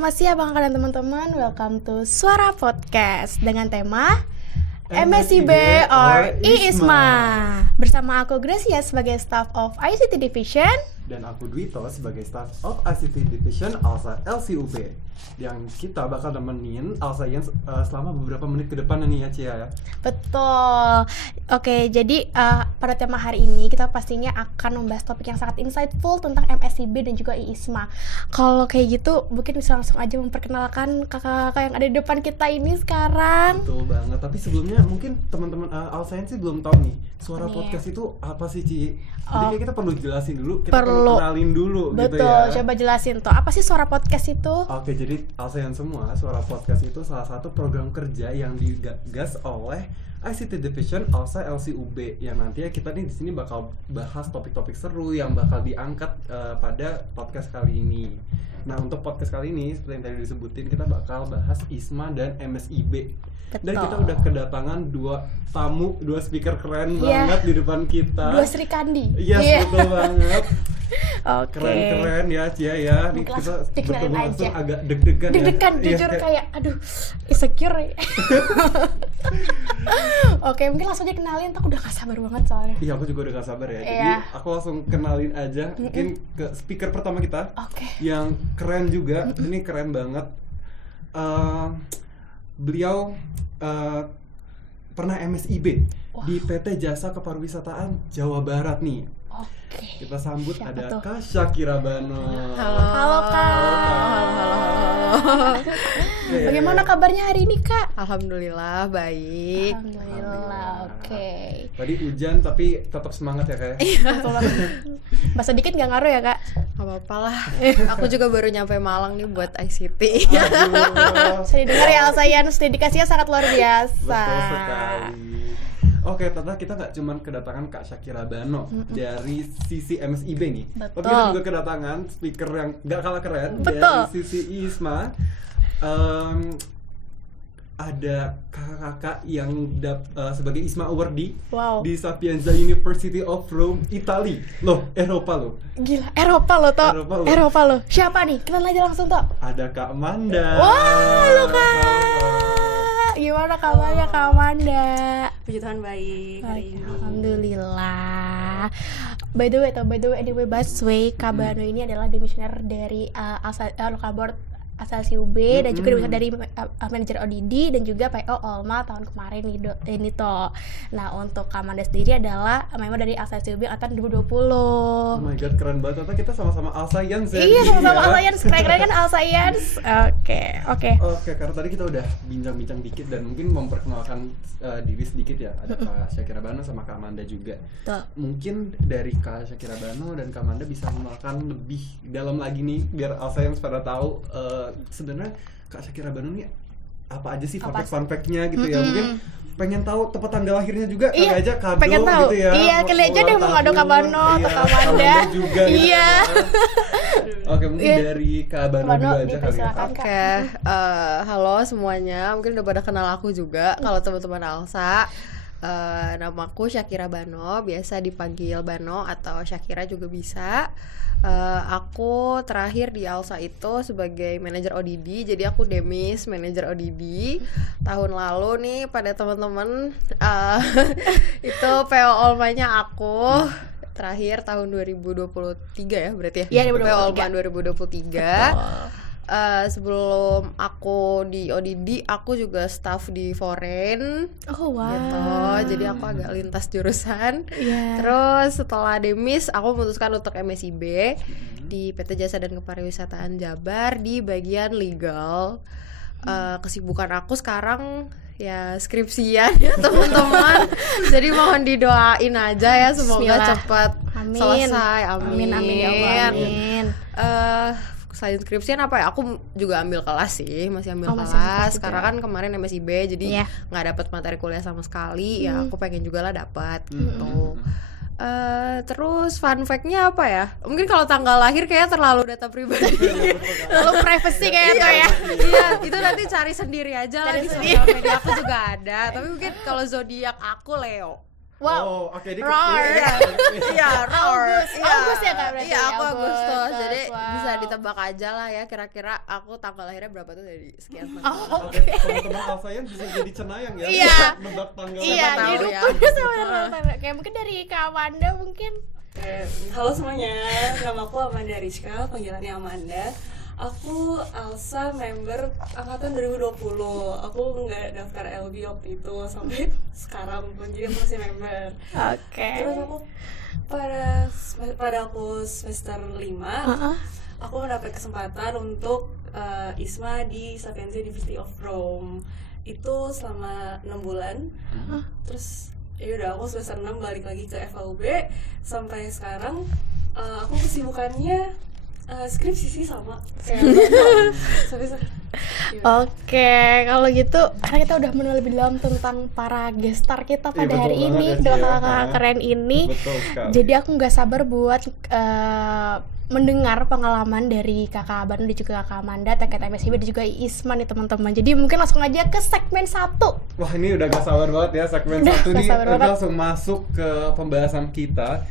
selamat siang kalian teman-teman. Welcome to Suara Podcast dengan tema MSIB or IISMA. Bersama aku Gracia sebagai staff of ICT Division dan aku Dwito sebagai staff of ICT Division ALSA LCUB, yang kita bakal nemenin ALSA yang selama beberapa menit ke depan nih ya Cia ya. Betul. Oke, jadi pada tema hari ini kita pastinya akan membahas topik yang sangat insightful tentang MSIB dan juga IISMA. Kalau kayak gitu mungkin bisa langsung aja memperkenalkan kakak-kakak yang ada di depan kita ini sekarang. Betul banget, tapi sebelumnya mungkin teman-teman ALSA sih belum tahu nih suara podcast itu apa sih Ci? Jadi kayak kita perlu jelasin dulu, kita perlu kenalin dulu. Betul, gitu ya. Coba jelasin tuh, apa sih suara podcast itu? Oke, jadi ALSA semua, suara podcast itu salah satu program kerja yang digagas oleh ICT Division ALSA LCUB, yang nantinya kita nih di sini bakal bahas topik-topik seru yang bakal diangkat pada podcast kali ini. Nah, untuk podcast kali ini seperti yang tadi disebutin, kita bakal bahas IISMA dan MSIB. Betul. Dan kita udah kedatangan dua speaker keren banget di depan kita. Dua Sri Kandi. Yes, betul banget. Oke. Keren-keren ya Cia ya. Nih kita bertemu langsung agak deg-degan ya. Deg-degan, jujur kayak aduh, insecure ya. Oke, mungkin langsung aja kenalin, aku udah gak sabar banget soalnya. Iya, aku juga udah gak sabar ya. Jadi aku langsung kenalin aja mungkin ke speaker pertama kita. Yang keren juga. Ini keren banget. Beliau pernah MSIB di PT Jasa Kepariwisataan Jawa Barat nih. Oke. Kita sambut ada Kak Syakira Bano. Halo Kak. Bagaimana kabarnya hari ini Kak? Alhamdulillah baik. Alhamdulillah. Oke. Tadi hujan tapi tetap semangat ya Kak. Bahasa dikit nggak ngaruh ya Kak? Gak apa-apa lah. Aku juga baru nyampe Malang nih buat ICT. Saya dengar ya Alsayan, dedikasinya sangat luar biasa. Betul sekali. Oke, ternyata kita nggak cuma kedatangan Kak Syakira Bano dari sisi MSIB nih, tapi kita juga kedatangan speaker yang nggak kalah keren dari sisi IISMA. Ada kakak-kakak yang sebagai IISMA Awardee di Sapienza University of Rome, Italy. Loh, Eropa loh. Gila, Eropa loh. Siapa nih? Kenal aja langsung toh. Ada Kak Amanda. Wah, lo Kak. Gimana kabarnya Kak Amanda? Puji Tuhan baik hari ini. Alhamdulillah. By the way, anyway, Baswe, Kak Bano ini adalah demisioner dari Local Board LCUB dan juga dari manajer ODD dan juga PO Olma tahun kemarin ini toh. Nah, untuk Kak Amanda sendiri adalah member dari LCUB angkatan 2020. Oh my god, keren banget. Ternyata kita sama-sama ALSAians ya. Iya, sama-sama ALSAians. Keren-keren kan ALSAians. Oke. Karena tadi kita udah bincang-bincang dikit dan mungkin memperkenalkan diri sedikit ya. Ada Kak Syakira Bano sama Kak Amanda juga. Tuh. Mungkin dari Kak Syakira Bano dan Kak Amanda bisa mengenalkan lebih dalam lagi nih biar ALSAians pada tahu sebenarnya Kak Syakira Bano nih apa aja sih fun fact-nya gitu ya. Mungkin pengen tahu tempat tanggal lahirnya juga kali aja kado pengen tahu. gitu ya. Iya, kali aja deh mau ngado Kak Bano atau Kak Amanda juga. Iya. Gitu. Oke, mungkin dari Kak Bano dulu aja kali ya. Oke, halo semuanya. Mungkin udah pada kenal aku juga kalau teman-teman ALSA. Namaku Syakira Bano, biasa dipanggil Bano atau Syakira juga bisa. Aku terakhir di ALSA itu sebagai manajer ODD, jadi aku demis manajer ODD. Tahun lalu nih pada teman-teman itu PO Olmanya aku terakhir tahun 2023 ya berarti ya? Iya, PO Olma 2023. Sebelum aku di ODD, aku juga staff di Foreign. Oh wow. Gitu. Jadi aku agak lintas jurusan. Yeah. Terus setelah demis, aku memutuskan untuk MSIB di PT Jasa dan Kepariwisataan Jabar di bagian legal. Kesibukan aku sekarang ya skripsian ya teman-teman. Jadi mohon didoain aja ya, semoga cepat selesai. Amin. Amin. Selain skripsian apa ya, aku juga ambil kelas sih, masih ambil kelas karena kan kemarin MSIB jadi nggak dapat materi kuliah sama sekali. Ya aku pengen juga lah dapat gitu. Terus fun fact-nya apa ya? Mungkin kalau tanggal lahir kayaknya terlalu data pribadi. Terlalu privacy kayaknya ya. Iya, itu nanti cari sendiri aja lah di sosial media aku juga ada. Tapi mungkin kalau zodiak aku Leo. Wow. Oh, oke, Roar. Iya, Roar. August ya Kak berarti. Iya, aku Agustus. Jadi bisa bisa ditebak aja lah ya, kira-kira aku tanggal lahirnya berapa tuh dari sekian tanggal. Oh, Oke, teman-teman Alsayan bisa jadi cenayang ya. Iya. Nebak tanggal. Iya, tahu jadi ya. rupanya sama kayak mungkin dari Kak Amanda mungkin. Halo semuanya, nama aku Amanda Rizka, panggilannya Amanda. Aku Alsa member angkatan 2020. Aku nggak daftar LB waktu itu sampai sekarang pun, jadi aku masih member. Oke. Terus aku pada aku semester 5, aku mendapat kesempatan untuk ISMA di Sapienza University of Rome. Itu selama 6 bulan. Terus ya udah, aku semester 6 balik lagi ke FAUB sampai sekarang. Aku kesibukannya skripsi sih sama kayak sampai sekarang. Oke, kalau gitu karena kita udah mengenal lebih dalam tentang para gestar kita pada betul hari banget ini, ya, Ci, dua ya. kakak keren ini. Betul sekali. Jadi aku nggak sabar buat mendengar pengalaman dari kakak Banu dan juga kakak Amanda terkait MSIB dan juga ISMA nih teman-teman. Jadi mungkin langsung aja ke segmen 1. Wah, ini udah gak sabar banget ya segmen Udah, 1 gak nih. sabar Udah banget. langsung masuk ke pembahasan kita.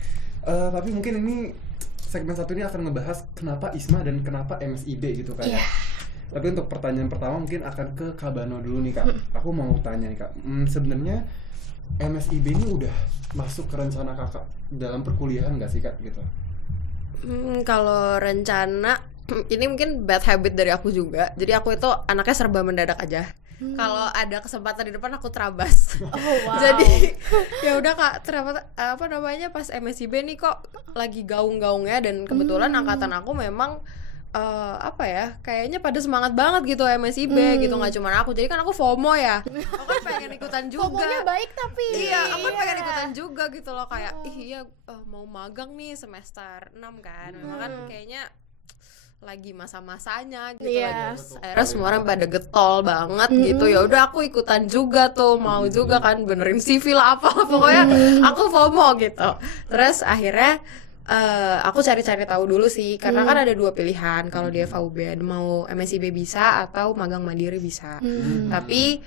Tapi mungkin ini segmen 1 ini akan ngebahas kenapa ISMA dan kenapa MSIB gitu kan ya. Iya. Tapi untuk pertanyaan pertama mungkin akan ke Kak Bano dulu nih Kak. Aku mau tanya nih Kak, sebenarnya MSIB ini udah masuk ke rencana Kakak dalam perkuliahan nggak sih Kak gitu? Kalau rencana ini mungkin bad habit dari aku juga. Jadi aku itu anaknya serba mendadak aja. Kalau ada kesempatan di depan aku terabas. Oh wow. Jadi ya udah Kak, ternyata apa namanya pas MSIB nih kok lagi gaung-gaungnya, dan kebetulan angkatan aku memang apa ya, kayaknya pada semangat banget gitu MSIB gitu, nggak cuma aku. Jadi kan aku FOMO ya. Aku kan pengen ikutan juga. Fomonya baik tapi Iya, aku kan pengen ikutan juga gitu loh, kayak iya mau magang nih semester 6 kan. Memang kan kayaknya lagi masa-masanya gitu Iya. loh. Akhirnya semua orang pada getol banget gitu. Ya udah aku ikutan juga tuh, mau juga kan benerin CV lah apa, pokoknya aku FOMO gitu. Terus akhirnya aku cari-cari tahu dulu sih, karena kan ada dua pilihan kalau di FAUB, mau MSIB bisa atau magang mandiri bisa. Tapi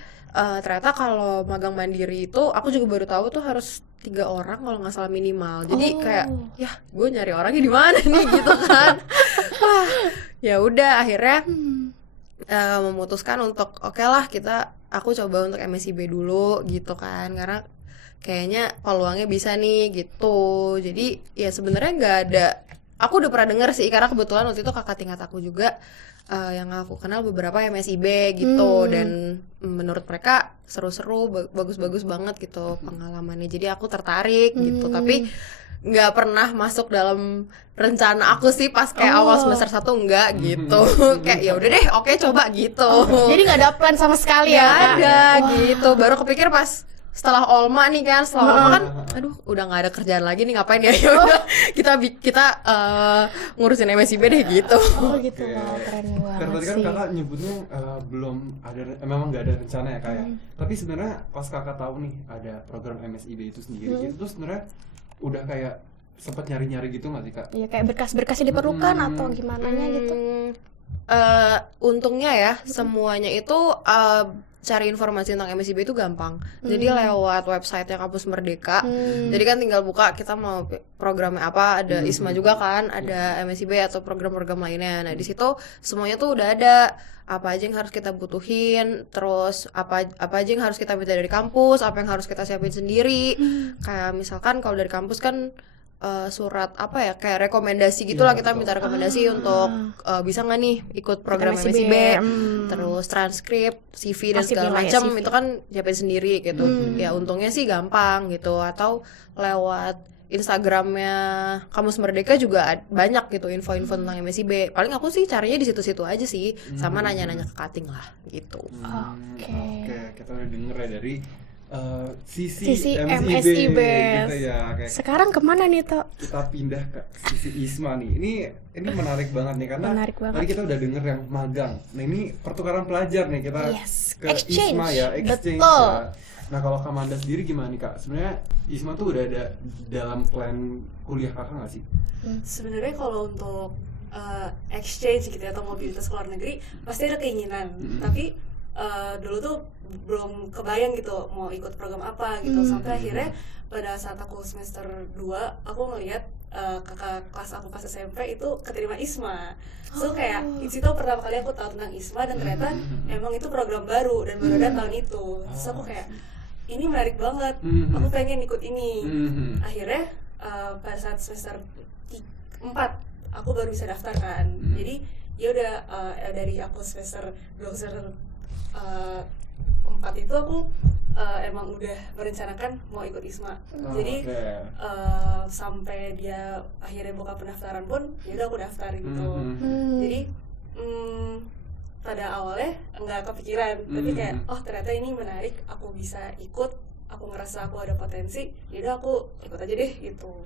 ternyata kalau magang mandiri itu aku juga baru tahu tuh harus 3 orang kalau nggak salah minimal. Jadi kayak ya gue nyari orangnya di mana nih gitu kan. Wah, ya udah akhirnya memutuskan untuk oke lah aku coba untuk MSIB dulu gitu kan, karena kayaknya peluangnya bisa nih gitu. Jadi ya sebenarnya nggak ada, aku udah pernah denger sih, karena kebetulan waktu itu kakak tingkat aku juga yang aku kenal beberapa MSIB gitu, dan menurut mereka seru-seru, bagus-bagus banget gitu pengalamannya. Jadi aku tertarik gitu, tapi nggak pernah masuk dalam rencana aku sih pas kayak awal semester 1 enggak gitu. Kayak ya udah deh, oke coba gitu. Jadi nggak ada plan sama sekali Nggak ya Kak? ada gitu. Baru kepikir pas setelah Olma nih kan, setelah Olma kan aduh udah nggak ada kerjaan lagi nih, ngapain ya, ya udah kita ngurusin MSIB deh gitu. Oh gitu, wow, keren Karena banget tadi kan sih. Kakak nyebutnya belum ada, memang nggak ada rencana ya Kak ya. Tapi sebenarnya pas Kakak tahu nih ada program MSIB itu sendiri gitu, terus sebenarnya udah kayak sempat nyari-nyari gitu nggak sih Kak? Iya, kayak berkas-berkas yang diperlukan atau gimana gitu. Untungnya ya semuanya itu cari informasi tentang MSIB itu gampang. Jadi lewat website-nya Kampus Merdeka. Jadi kan tinggal buka kita mau programnya apa, ada ISMA juga kan, ada MSIB atau program-program lainnya. Nah, di situ semuanya tuh udah ada apa aja yang harus kita butuhin, terus apa aja yang harus kita minta dari kampus, apa yang harus kita siapin sendiri. Kayak misalkan kalau dari kampus kan surat apa ya, kayak rekomendasi gitulah, kita minta rekomendasi untuk bisa nggak nih ikut program MSIB, terus transkrip, CV dan Pasti segala nilai macam CV. itu kan siapin sendiri gitu. Ya untungnya sih gampang gitu, atau lewat Instagramnya Kampus Merdeka juga banyak gitu info-info tentang MSIB. Paling aku sih caranya di situ-situ aja sih, sama nanya-nanya ke cutting lah gitu. Oke, kita udah denger ya dari Sisi MSIB MSIB. gitu ya. Oke. Sekarang kemana nih Tok? Kita pindah ke sisi ISMA nih. Ini menarik banget nih, karena Menarik banget. tadi kita udah denger yang magang. Nah, ini pertukaran pelajar nih, kita Yes, ke exchange. ISMA ya, exchange Betul. ya. Nah, kalau Kamanda sendiri gimana nih Kak? Sebenarnya ISMA tuh udah ada dalam plan kuliah Kakak nggak sih? Sebenarnya kalau untuk exchange gitu ya, atau mobilitas ke luar negeri pasti ada keinginan, tapi dulu tuh belum kebayang gitu mau ikut program apa gitu, sampai akhirnya pada saat aku semester 2 aku ngeliat kakak kelas aku pas SMP itu keterima ISMA. So kayak di situ pertama kali aku tahu tentang ISMA dan ternyata emang itu program baru dan baru ada tahun itu. Terus aku kayak ini menarik banget, aku pengen ikut ini. Akhirnya pada saat semester 4 aku baru bisa daftar kan. Jadi ya udah dari aku semester 4 itu aku emang udah merencanakan mau ikut ISMA. Jadi sampai dia akhirnya buka pendaftaran pun ya udah aku daftar gitu. Jadi pada awalnya nggak kepikiran, tapi kayak oh ternyata ini menarik, aku bisa ikut, aku ngerasa aku ada potensi, yaudah aku ikut aja deh gitu.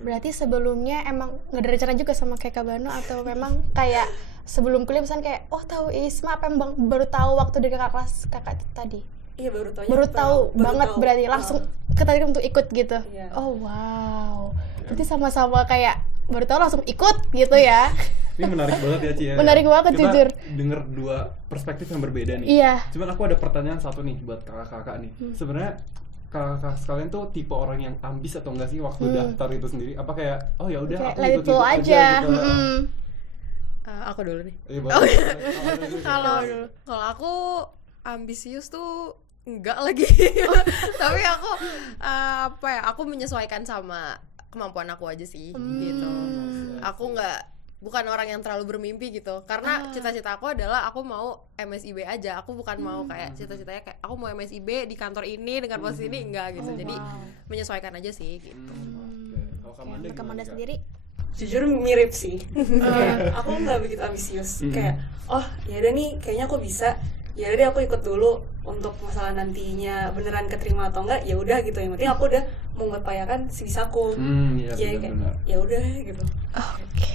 Berarti sebelumnya emang nggak ada rencana juga sama kayak Kak Bano, atau memang kayak sebelum kuliah misalnya kayak oh tahu ISMA, apa emang baru tahu waktu dari kakak tadi? Iya baru tahu banget tahu. Berarti langsung ketarik untuk ikut gitu. Iya. Oh wow, berarti sama-sama kayak baru tahu langsung ikut gitu ya. Ini menarik banget ya Ci ya. Menarik banget, kita jujur. Denger dua perspektif yang berbeda nih. Iya. Cuman aku ada pertanyaan satu nih buat kakak-kakak nih. Sebenarnya kakak sekalian tuh tipe orang yang ambis atau enggak sih waktu daftar itu sendiri? Apa kayak oh ya udah aku let it ikut flow aja. gitu. Aku dulu nih. Iya, Kalau aku ambisius tuh enggak lagi. Tapi aku aku menyesuaikan sama kemampuan aku aja sih gitu. Aku bukan orang yang terlalu bermimpi gitu. Karena cita-cita aku adalah aku mau MSIB aja. Aku bukan mau kayak cita-citanya kayak aku mau MSIB di kantor ini dengan posisi ini, enggak gitu. Jadi menyesuaikan aja sih gitu. Kalau Kamanda sendiri? Jujur mirip sih. Kayak aku nggak begitu ambisius. Kayak oh ya udah nih kayaknya aku bisa. Ya udah deh aku ikut dulu, untuk masalah nantinya beneran keterima atau enggak ya udah gitu. Yang penting aku udah mengupayakan sebisaku. Iya benar-benar. Ya udah gitu. Oke.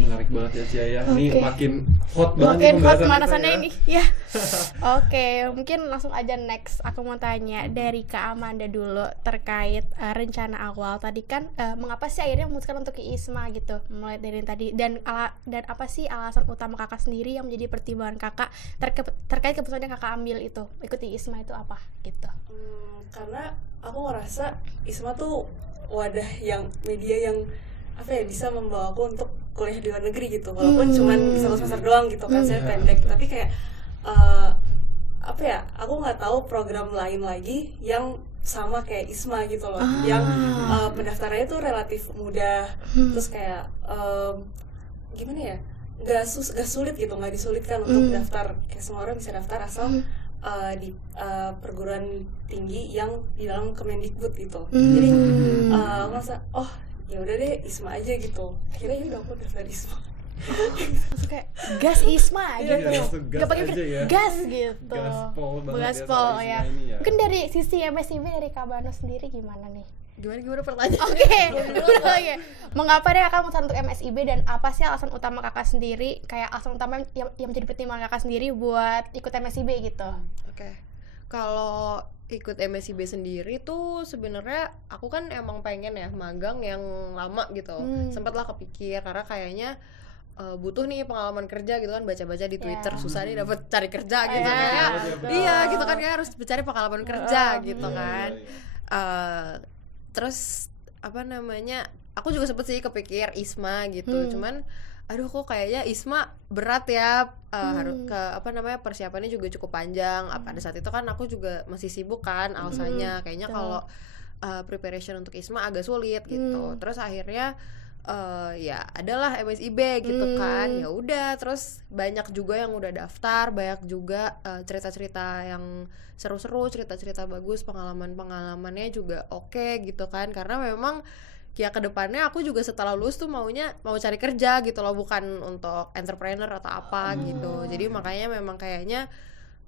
Menarik banget ya Cia ya. Ini makin hot banget Makin nih hot pembahasan manasannya kita ini ya. Oke, mungkin langsung aja next. Aku mau tanya dari Kak Amanda dulu terkait rencana awal tadi kan, mengapa sih akhirnya memutuskan untuk ke ISMA gitu, mulai dari tadi, dan apa sih alasan utama kakak sendiri yang menjadi pertimbangan kakak terkait keputusan yang kakak ambil itu ikuti ISMA itu apa gitu? Karena aku ngerasa ISMA tuh wadah media yang apa ya, bisa membawa aku untuk kuliah di luar negeri gitu, walaupun cuman 1 semester doang gitu kan, saya pendek, tapi kayak apa ya, aku nggak tahu program lain lagi yang sama kayak ISMA gitu loh, yang pendaftarannya tuh relatif mudah, terus kayak gimana ya, nggak sulit gitu, nggak disulitkan untuk daftar, kayak semua orang bisa daftar asal di perguruan tinggi yang di dalam Kemendikbud gitu. Jadi aku merasa oh ya udah deh ISMA aja gitu. Akhirnya ya udah aku daftar ISMA. Langsung kayak gas ISMA gitu. Gak pakai aja ya. gas gitu. Gaspol banget Gaspol ya. ya. Ini ya. Mungkin dari sisi MSIB dari Kak Bano sendiri gimana nih? Gimana pertanyaan? Oke. Mengapa deh kakak memutuskan untuk MSIB, dan apa sih alasan utama kakak sendiri, kayak alasan utama yang menjadi pertimbangan kakak sendiri buat ikut MSIB gitu? Oke. Kalau ikut MSIB sendiri tuh sebenarnya aku kan emang pengen ya magang yang lama gitu. Sempatlah kepikir karena kayaknya butuh nih pengalaman kerja gitu kan, baca-baca di Twitter susah nih dapat cari kerja gitu kayak. Iya gitu kan, kayak harus mencari pengalaman kerja gitu kan. Terus apa namanya, aku juga sempet sih kepikir ISMA gitu, cuman aduh kok kayaknya ISMA berat ya, harus ke apa namanya, persiapannya juga cukup panjang. Pada saat itu kan aku juga masih sibuk kan alsanya, kayaknya kalau preparation untuk ISMA agak sulit gitu. Terus akhirnya ya adalah MSIB gitu kan. Ya udah, terus banyak juga yang udah daftar, banyak juga cerita-cerita yang seru-seru, cerita-cerita bagus, pengalamannya juga oke gitu kan. Karena memang ya kedepannya aku juga setelah lulus tuh mau cari kerja gitu loh, bukan untuk entrepreneur atau apa gitu. Jadi makanya memang kayaknya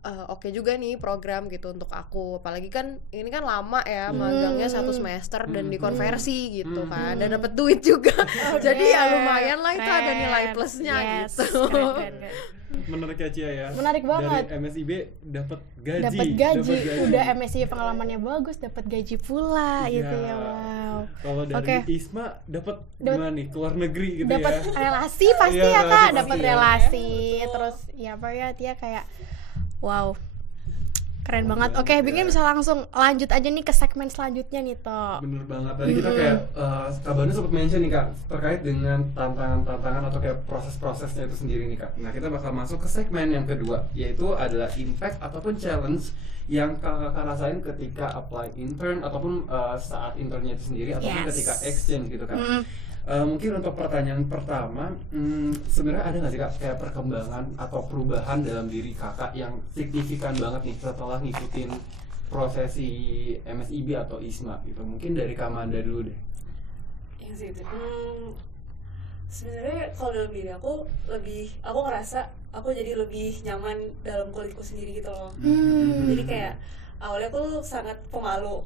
oke juga nih program gitu untuk aku, apalagi kan ini kan lama ya, magangnya 1 semester dan dikonversi gitu kan, dan dapat duit juga. Jadi ya lumayan lah, itu ada nilai plusnya gitu. Keren. Menarik ya Cia ya. Menarik banget. Dari MSIB dapat gaji. Dapat gaji. Udah MSIB pengalamannya bagus, dapat gaji pula gitu ya. Wow. Kalau dari ISMA dapat gimana nih, keluar negeri gitu dapat ya. relasi pasti Iya, ya Kak, relasi dapat ya. relasi. Terus ya apa ya, dia kayak wow. Keren banget. Oke, Bingin bisa langsung lanjut aja nih ke segmen selanjutnya nih, Toh. Bener banget. Tadi kita kayak Kak Banu sempat mention nih Kak terkait dengan tantangan-tantangan atau kayak proses-prosesnya itu sendiri nih Kak. Nah kita bakal masuk ke segmen yang kedua, yaitu adalah impact ataupun challenge yang kakak rasain ketika apply intern ataupun saat internnya itu sendiri ataupun Yes. ketika exchange gitu Kak. Mungkin untuk pertanyaan pertama, sebenarnya ada nggak sih Kak kayak perkembangan atau perubahan dalam diri kakak yang signifikan banget nih setelah ngikutin prosesi MSIB atau ISMA gitu? Mungkin dari Kak Manda dulu deh. Yang sih itu. Sebenarnya kalau dalam diri aku ngerasa aku jadi lebih nyaman dalam kulitku sendiri gitu loh. Jadi kayak awalnya aku sangat pemalu,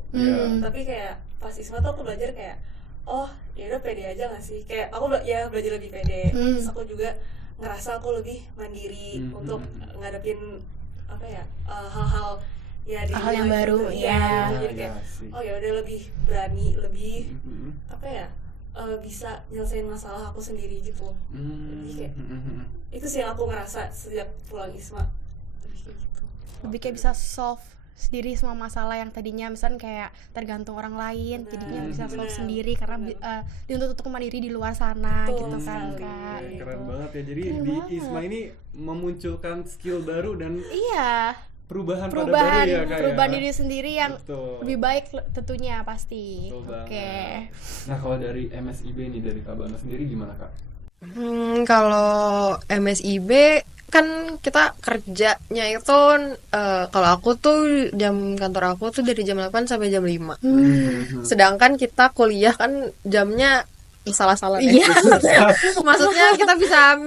tapi kayak pas ISMA tuh aku belajar kayak oh ya udah pede aja nggak sih, kayak aku belajar lebih pede. Terus aku juga ngerasa aku lebih mandiri untuk ngadepin apa ya hal-hal ya di Hal yang life baru, gitu. ya. Gitu. Jadi kayak Ya sih. oh ya udah lebih berani, lebih apa ya bisa nyelesain masalah aku sendiri gitu. Jadi kayak itu sih yang aku ngerasa sejak pulang ISMA, lebih kayak gitu. Lebih kayak bisa solve sendiri semua masalah yang tadinya misalnya kayak tergantung orang lain, jadinya bisa solve sendiri karena dituntut untuk mandiri di luar sana. Betul Gitu kan sekali. Kak. Keren Gitu. banget ya. Jadi Keren di banget. ISMA ini memunculkan skill baru dan Iya, perubahan pada baru ya Kak perubahan ya. diri sendiri yang Betul. lebih baik tentunya pasti. Betul Oke. banget. Nah kalau dari MSIB nih, dari Kak Banu sendiri gimana Kak? Kalau MSIB kan kita kerjanya itu kalau aku tuh jam kantor aku tuh dari jam 8 sampai jam 5. Sedangkan kita kuliah kan jamnya salah-salah ya. Iya. Maksudnya kita bisa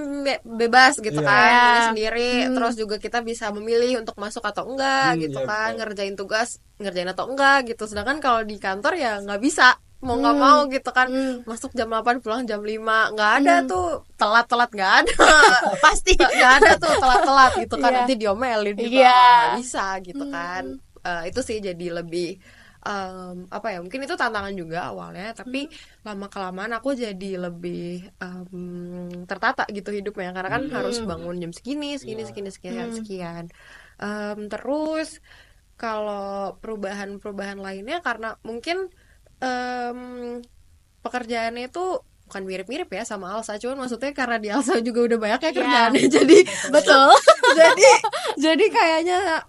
bebas gitu Iya. kan, Iya. milih sendiri. Terus juga kita bisa memilih untuk masuk atau enggak gitu Iya, kan, betul. ngerjain tugas, ngerjain atau enggak gitu. Sedangkan kalau di kantor ya nggak bisa, mau nggak mau gitu kan, masuk jam 8 pulang jam 5, nggak ada tuh telat-telat, nggak ada. Pasti nggak ada tuh telat-telat gitu kan, Iya. nanti diomelin juga, Iya. nggak bisa gitu kan. Itu sih jadi lebih apa ya, mungkin itu tantangan juga awalnya, tapi lama kelamaan aku jadi lebih tertata gitu hidupnya, karena kan harus bangun jam segini sekian. Terus kalau perubahan lainnya karena mungkin pekerjaannya itu bukan mirip-mirip ya sama Alsa, cuman maksudnya karena di Alsa juga udah banyak ya kerjaannya, jadi Betul. jadi kayaknya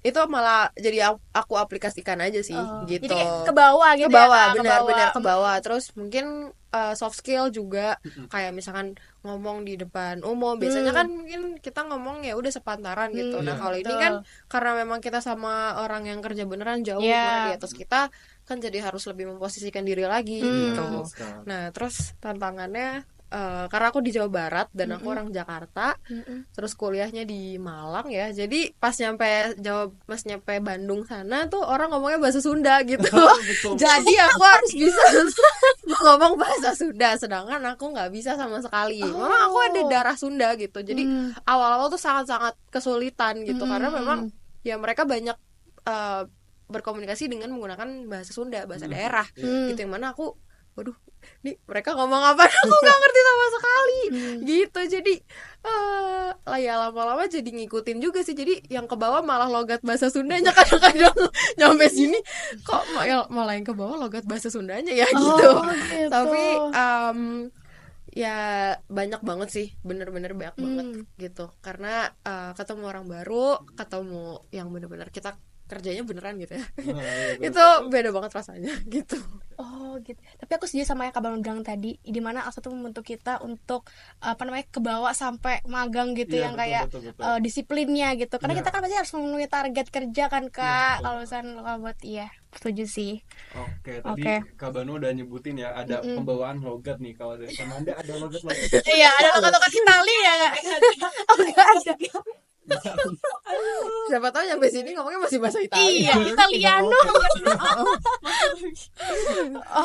itu malah jadi aku aplikasikan aja sih gitu. Jadi kayak ke bawah gitu Ke bawah, ya, Kak, benar-benar ke bawah. Terus mungkin soft skill juga, kayak misalkan ngomong di depan umum. Biasanya kan mungkin kita ngomong ya udah sepantaran gitu. Nah, Iya. kalau ini Betul. kan karena memang kita sama orang yang kerja beneran jauh Iya. mana di atas kita, kan jadi harus lebih memposisikan diri lagi gitu. Betul sekali. Nah, terus tantangannya karena aku di Jawa Barat dan aku orang Jakarta, terus kuliahnya di Malang ya, jadi pas nyampe Bandung sana tuh orang ngomongnya bahasa Sunda gitu. Betul. Jadi aku harus bisa ngomong bahasa Sunda, sedangkan aku nggak bisa sama sekali. Memang aku ada darah Sunda gitu, jadi awal-awal tuh sangat-sangat kesulitan gitu, karena memang ya mereka banyak berkomunikasi dengan menggunakan bahasa Sunda, bahasa daerah gitu, yang mana aku waduh, nih mereka ngomong apa aku nggak ngerti sama sekali gitu. Jadi ya lama-lama jadi ngikutin juga sih, jadi yang ke bawah malah logat bahasa Sundanya kadang-kadang nyampe sini kok malah yang ke bawah logat bahasa Sundanya ya gitu. gitu. Tapi ya banyak banget sih, bener-bener banyak banget gitu, karena ketemu orang baru, ketemu yang bener-bener kita kerjanya beneran gitu ya. Itu beda banget rasanya gitu. Oh gitu. Tapi aku setuju sama yang Kak Bang bilang tadi, di mana Alsa tuh membentuk kita untuk kebawa sampai magang gitu, Iya, yang betul, kayak betul. disiplinnya gitu. Karena Iya. kita kan pasti harus memenuhi target kerja kan Kak. betul. Kalau misalnya buat iya, setuju sih. Oke, tadi Oke. Kak Banu udah nyebutin ya ada pembawaan logat nih. Kalau dari Amanda ada logat. Iya, ada logat-logat Itali ya Kak. Oh, enggak ada. Siapa tahu nyampe sini ngomongnya masih bahasa Italia. Iya, Italiano.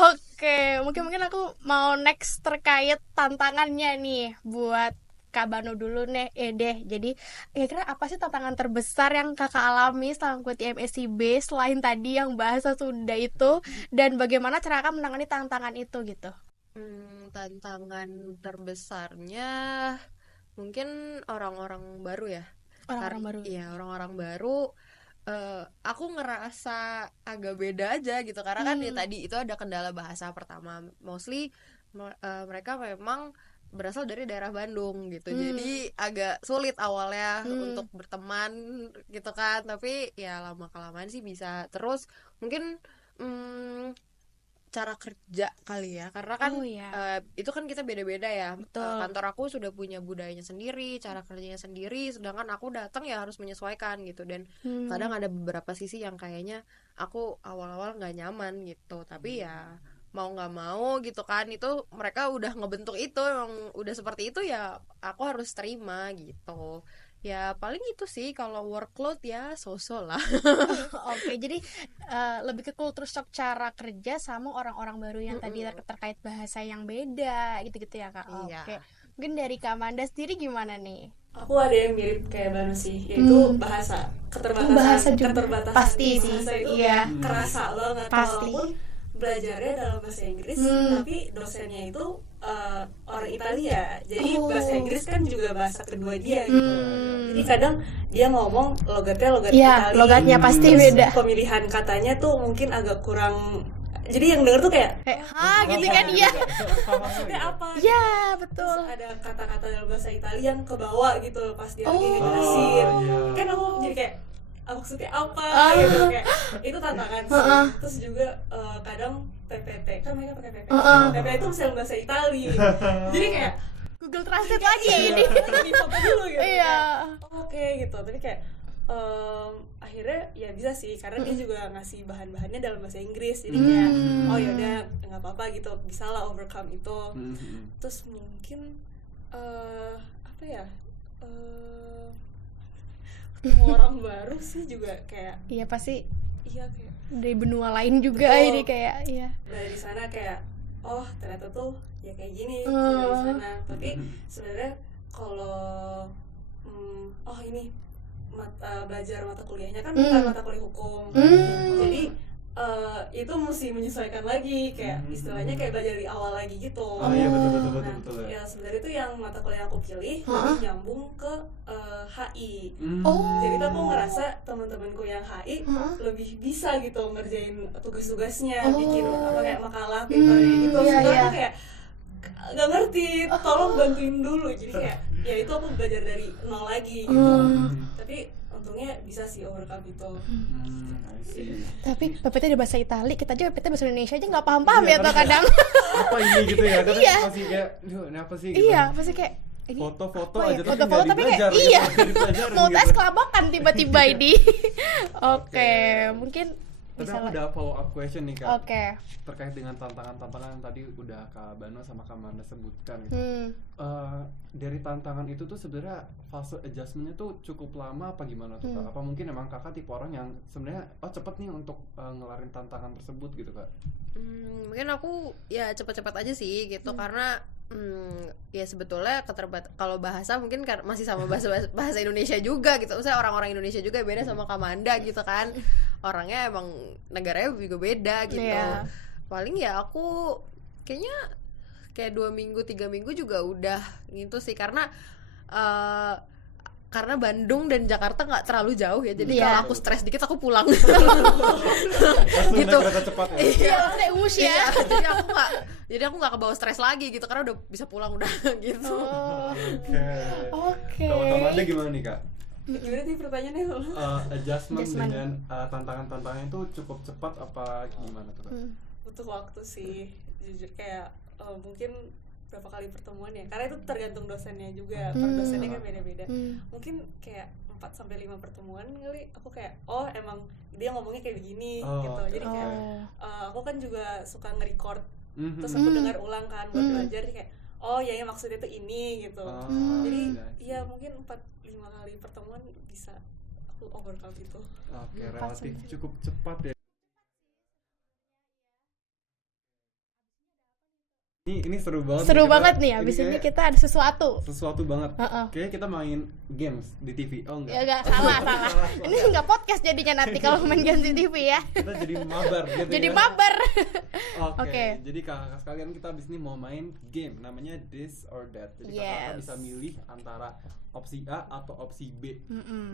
Oke, mungkin aku mau next terkait tantangannya nih buat Kak Banu dulu nih, deh. Jadi, kira-kira apa sih tantangan terbesar yang Kakak alami selama mengikuti MSIB selain tadi yang bahasa Sunda itu, dan bagaimana cara Kakak menangani tantangan itu gitu? Tantangan terbesarnya mungkin orang-orang baru ya. Orang-orang baru. Iya, orang-orang baru. aku ngerasa agak beda aja gitu karena kan ya tadi itu ada kendala bahasa pertama, mostly mereka memang berasal dari daerah Bandung gitu, jadi agak sulit awalnya untuk berteman gitu kan, tapi ya lama kelamaan sih bisa. Terus mungkin cara kerja kali ya, karena kan itu kan kita beda-beda ya. Kantor aku sudah punya budayanya sendiri, cara kerjanya sendiri, sedangkan aku datang ya harus menyesuaikan gitu. Dan kadang ada beberapa sisi yang kayaknya aku awal-awal nggak nyaman gitu, tapi ya mau nggak mau gitu kan, itu mereka udah ngebentuk itu, emang udah seperti itu ya aku harus terima gitu. Ya paling itu sih, kalau workload ya so-so lah. Oke, jadi lebih ke culture shock cara kerja sama orang-orang baru yang tadi terkait bahasa yang beda gitu-gitu ya Kak. Iya. Oke, mungkin dari Kak Amanda sendiri gimana nih? Aku ada yang mirip kayak Banu sih, yaitu bahasa, keterbatasan. Bahasa juga. Keterbatasan Pasti sih, bahasa itu iya. kerasa banget. Pasti. Walaupun belajarnya dalam bahasa Inggris, tapi dosennya itu orang Italia, jadi bahasa Inggris kan juga bahasa kedua dia gitu. Jadi kadang dia ngomong logatnya logat Iya, Itali, logatnya pasti terus beda. pemilihan katanya tuh mungkin agak kurang, jadi yang denger tuh kayak Gitu kan dia. maksudnya apa? Iya, Terus betul. ada kata-kata dalam bahasa Italia yang kebawa gitu pas dia lagi Oh. ngejelasin. Iya. Kan aku jadi kayak maksudnya apa gitu, kayak itu tantangan sih. Terus juga kadang PPT, kan mereka pakai PPT. PPT itu bisa bahasa Itali. Jadi kayak Google Translate lagi ya ini. di foto dulu gitu. Iya. Kayak, oke gitu. Tapi kayak akhirnya ya bisa sih, karena dia juga ngasih bahan-bahannya dalam bahasa Inggris. Jadi kayak oh yaudah nggak apa-apa gitu, bisa lah overcome itu. Terus mungkin apa ya, ketemu orang baru sih juga kayak Iya, pasti iya kayak dari benua lain juga Betul. ini kayak iya. dari sana kayak oh ternyata tuh ya kayak gini dari sana. Tapi sebenarnya kalau oh ini belajar mata kuliahnya kan bukan mata kuliah hukum, jadi itu mesti menyesuaikan lagi, kayak istilahnya kayak belajar dari awal lagi gitu. Oh iya, betul Nah, ya. ya sebenarnya itu yang mata kuliah aku pilih lebih nyambung ke HI. Oh. Jadi tuh aku ngerasa teman-temanku yang HI lebih bisa gitu ngerjain tugas-tugasnya, bikin apa kayak makalah, papernya gitu. iya, Sedangkan iya. aku kayak nggak ngerti, tolong bantuin dulu. Jadi kayak ya itu aku belajar dari nol lagi gitu. Tapi untungnya bisa sih overcome itu. Tapi PPT di bahasa Itali, kita aja PPT bahasa Indonesia aja nggak paham-paham Iya, ya tuh kadang. Apa ini gitu ya? Kadang masih kayak, duh, ini apa sih? Gitu. Iya, pasti kayak ini Foto-foto apa ya? aja Foto-foto tapi tapi kayak nggak iya. dipelajarin Mau gitu. tes kelabakan tiba-tiba ini. Oke, mungkin Tapi bisa aku lah. ada follow up question nih Kak. Oke. Terkait dengan tantangan-tantangan yang tadi udah Kak Bano sama Kak Manda sebutkan gitu. Dari tantangan itu tuh sebenarnya fase adjustmentnya tuh cukup lama apa gimana tuh Kak? Apa mungkin emang Kakak tipe orang yang sebenarnya cepet nih untuk ngelarin tantangan tersebut gitu Kak? Mungkin aku ya cepat-cepat aja sih gitu, karena ya sebetulnya kalau bahasa mungkin masih sama bahasa Indonesia juga gitu. Maksudnya orang-orang Indonesia juga beda sama Kamanda gitu kan. Orangnya emang negaranya juga beda gitu. Iya. Paling ya aku kayaknya kayak 2 minggu 3 minggu juga udah gitu sih, karena Bandung dan Jakarta nggak terlalu jauh ya, jadi Iya. kalau aku stres dikit aku pulang. Langsung Gitu. naik kereta cepat ya? Iya, kayak wush ya. Iya, jadi aku nggak kebawa stres lagi gitu, karena udah bisa pulang udah gitu. Oh. Oke. Oke. Kalau Kak Manda gimana nih Kak? Gimana sih pertanyaannya? Adjustment Adjustment. dengan tantangan-tantangan itu cukup cepat apa gimana tuh Kak? Butuh waktu sih, jujur kayak mungkin berapa kali pertemuan ya, karena itu tergantung dosennya juga. Per dosennya kan beda-beda. Mungkin kayak 4-5 pertemuan kali aku kayak oh emang dia ngomongnya kayak begini gitu. Jadi kayak aku kan juga suka nge-record, terus aku dengar ulang kan buat belajar, jadi kayak oh ya maksudnya tuh ini gitu. Jadi ya mungkin 4-5 kali pertemuan bisa aku overcome itu. Oke, relatif cukup cepat ya. Ini seru banget. Seru kita- banget nih, abis ini kayak kita ada sesuatu. sesuatu banget. Kayaknya kita main games di TV. Oh enggak. Ya enggak, salah. Ini enggak podcast jadinya nanti kalau main game di TV ya. Kita jadi mabar gitu. Jadi ya. mabar. Oke. Oke. Jadi kakak sekalian kita abis ini mau main game namanya This or That. Jadi kakak Yes. bisa milih antara opsi A atau opsi B.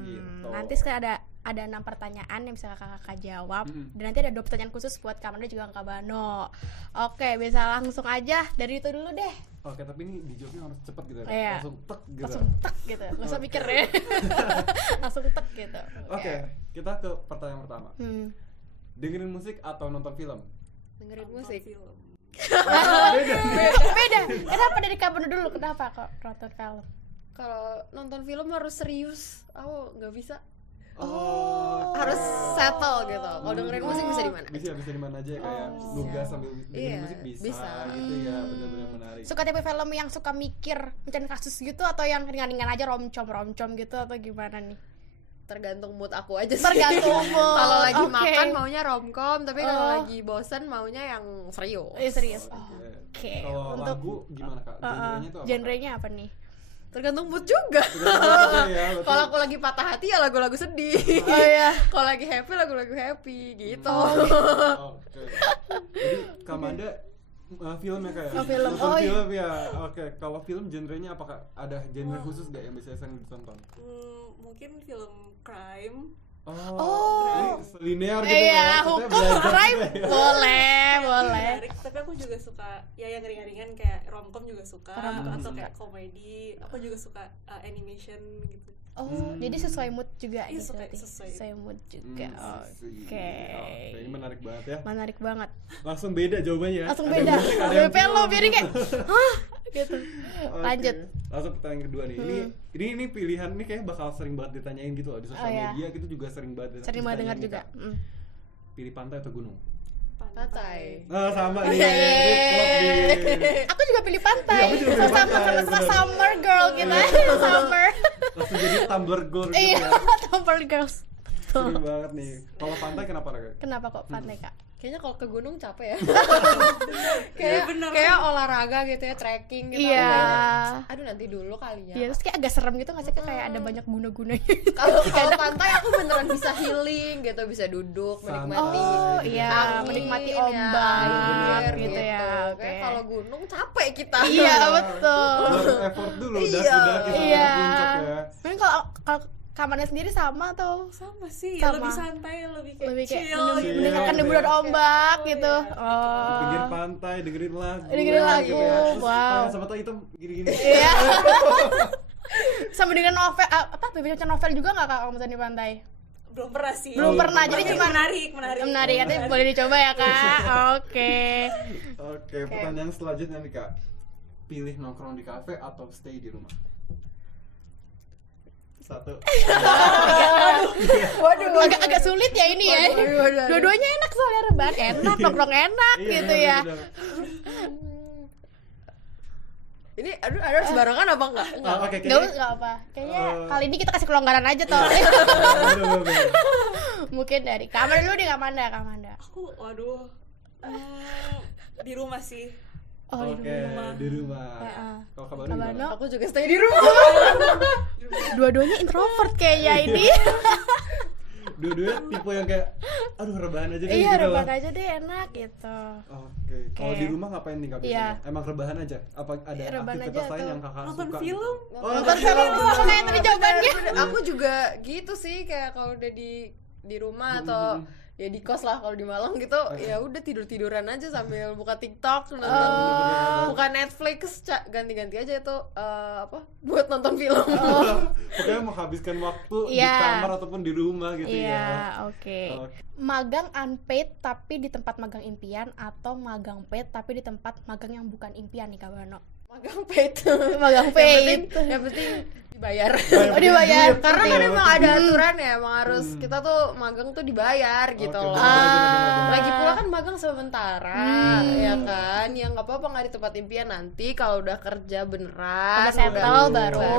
Gitu. Nanti sekarang ada 6 pertanyaan yang bisa kakak jawab. Dan nanti ada 2 pertanyaan khusus buat Kak Amanda juga Kak Bano. Oke, bisa langsung aja dari itu dulu deh. Oke, tapi ini dijawabnya harus cepet gitu ya. Iya. Langsung tek gitu. Langsung tek gitu, nggak usah mikir ya. Langsung tek gitu. Oke, kita ke pertanyaan pertama. Hmm. Dengerin musik atau nonton film? Dengerin Nonton musik. film. Beda. Kenapa dari Kak Bano dulu? Kenapa kok nonton film? Kalau nonton film harus serius, aku nggak bisa. Oh, Harus settle gitu. Kalau dengerin musik bisa di mana? Bisa di mana aja kayak nugas sambil dengerin Iya, musik bisa, bisa. gitu ya, benar-benar menarik. Suka tipe film yang suka mikir mencari kasus gitu atau yang ringan-ringan aja romcom gitu atau gimana nih? Tergantung mood aku aja sih. Tergantung mood. Kalau lagi Oke. makan maunya romcom, tapi kalau Oh. lagi bosen maunya yang serius. Serius. Oke. Oke. Kalau Untuk lagu gimana Kak? Genrenya tuh apa? genrenya apa nih? Tergantung mood juga. Tergantung ya, berarti- Kalau aku lagi patah hati ya lagu-lagu sedih. Oh iya. Kalau lagi happy lagu-lagu happy gitu. Oke. Jadi Kamanda film ya kayak Oh, film. nonton Oh, iya. film ya. Oke, kalau film genrenya apakah ada genre khusus gak yang biasanya sering ditonton? Mungkin film crime. Ini linear gitu Iya, ya. hukum Maksudnya belajar crime gitu ya. boleh. Menarik, tapi aku juga suka ya yang ringan-ringan kayak romcom juga suka atau kayak komedi. Aku juga suka animation gitu. Oh, jadi sesuai mood juga Iya, gitu sesuai- berarti. sesuai. Sesuai mood juga. Oke. Oke, ini menarik banget ya. Menarik banget. Langsung beda jawabannya ya. Langsung Ada beda. musik, ada yang BP lo film. biar kayak hah gitu. Oke. Lanjut. Langsung pertanyaan kedua nih. Ini pilihan ini kayak bakal sering banget ditanyain gitu loh di sosial Oh, iya. media, gitu juga sering banget. Sering banget dengar ditanyain juga. nih, Kak. Pilih pantai atau gunung? Pantai. Nah, sama nih. Yeay. Klop nih. Aku juga pilih pantai. Iya, aku juga pilih Sama-sama pantai, sama-sama bener. summer girl kita. Summer. Langsung jadi Tumblr girl gitu Iya, ya. summer girls. Sering banget nih. Kalau pantai kenapa Kak? Kenapa kok pantai, Kak? Kayaknya kalau ke gunung capek ya. Iya, bener. kayak olahraga gitu ya, trekking gitu. Iya. Kayaknya, aduh nanti dulu kali ya. Iya, terus kayak agak serem gitu nggak sih? Kayak ada banyak guna-gunanya. Kalau pantai aku beneran bisa healing gitu, bisa duduk, menikmati Oh iya, angin, menikmati ya, ombak air, gitu ya. Oke. Kayak kalau gunung capek kita. Iya, betul. Harus effort dulu Iya. daki-daki sampai Iya. ke puncak ya. Mungkin kalau kamarnya sendiri sama atau Sama sih, Sama. lebih santai, lebih kayak lebih kayak chill gitu. mendengarkan Iya. deburan ombak gitu. Pinggir Oh. pantai dengerin lagu. Dengerin lagu, gitu ya. Terus wow. kayak sama hitam gini-gini. Iya. Sama dengan novel apa? Baca novel juga nggak Kak kalau misalnya di pantai? Belum pernah sih. Belum pernah, jadi Tapi cuma menarik. Menarik, katanya boleh dicoba ya Kak. Oke. Oke, pertanyaan selanjutnya nih Kak. Pilih nongkrong di kafe atau stay di rumah? Satu. Waduh, agak sulit ya ini ya. Waduh. Dua-duanya enak soalnya rebahan enak, nongkrong enak Iya, gitu ya. bener-bener. Ini aduh ada sembarangan apa enggak? Ah, Oke, Nggak kayaknya nggak apa. Kayaknya Eh. kali ini kita kasih kelonggaran aja toh. bener-bener. Mungkin dari kamar dulu deh Kamanda. Aku, waduh, di rumah sih. Oh, di Oke, rumah. di rumah. Heeh. Kalau kabar Kabano? gimana? Aku juga stay di rumah. Dua-duanya introvert kayaknya ini. Dua-duanya tipe yang kayak aduh rebahan aja deh Iya, gitu rebahan lah. aja deh enak gitu. Oke, kalau Oke. di rumah ngapain nih Kak biasanya? Iya. Emang rebahan aja? Apa ada Rebahan aktivitas aja lain atau yang Kakak Nonton suka? film. Oh, Nonton film sama kayak tadi jawabannya. Aku juga gitu sih, kayak kalau udah di rumah atau ya di kos lah, kalau di Malang gitu ya udah tiduran aja sambil buka TikTok, nonton buka Netflix, ganti-ganti aja itu apa buat nonton film. Pokoknya menghabiskan waktu di Iya. kamar ataupun di rumah gitu ya. Iya, oke. Oke. Magang unpaid tapi di tempat magang impian atau magang paid tapi di tempat magang yang bukan impian nih Kak Bano? Magang paid. Magang paid. Yang penting dibayar. Oh, dibayar. Karena kan Iya, emang betul. ada aturan ya, emang harus kita tuh magang tuh dibayar gitu Oke, loh. benar-benar. Lagi pula kan magang sementara, ya kan? Yang nggak apa-apa nggak di tempat impian, nanti kalau udah kerja beneran, Udah settle baru.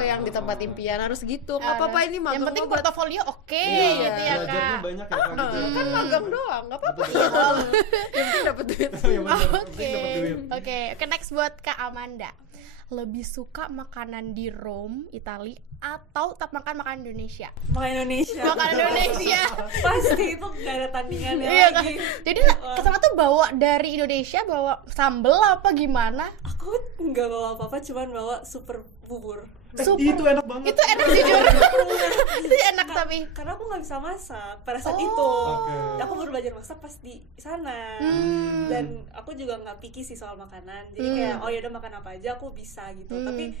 yang di tempat impian harus gitu. Nggak apa-apa ini magang. Yang penting mah buat portofolio oke Iya, gitu ya belajarnya Kak. banyak ya Kak gitu. kan magang doang, nggak apa-apa. Yang penting dapet duit. Yang penting Oke, dapat duit. oke, next buat Kak Amanda. Lebih suka makanan di Rome, Italia, atau tetap makan makanan Indonesia? Makan Indonesia. Makanan Indonesia. Pasti itu gak ada tandingannya Iya kan? lagi. Jadi kesana tuh bawa dari Indonesia, bawa sambel apa gimana? Aku nggak bawa apa-apa, cuman bawa super bubur. Super. Itu enak banget. Itu enak jujur. Itu enak tapi. Karena aku nggak bisa masak pada saat Oh. itu. Oke. Aku baru belajar masak pas di sana. Dan aku juga nggak picky sih soal makanan. Jadi kayak oh ya udah makan apa aja aku bisa gitu. Tapi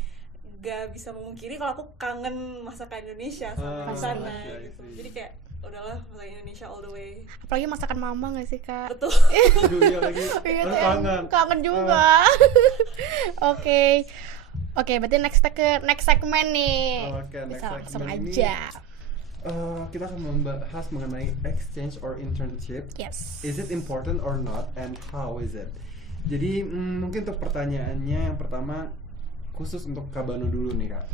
nggak bisa memungkiri kalau aku kangen masakan Indonesia sama di sana iya, gitu. iya. Jadi kayak udahlah masakan Indonesia all the way. Apalagi masakan mama gak sih kak? Betul. Aduh, iya lagi. Iya, Aduh, tuh, kangen. kangen juga. Oke, berarti next segmen nih. Oke, next Bisa langsung segmen ini, aja. Kita akan membahas mengenai exchange or internship. Yes. Is it important or not, and how is it? Jadi mungkin untuk pertanyaannya yang pertama khusus untuk Kak Bano dulu nih kak.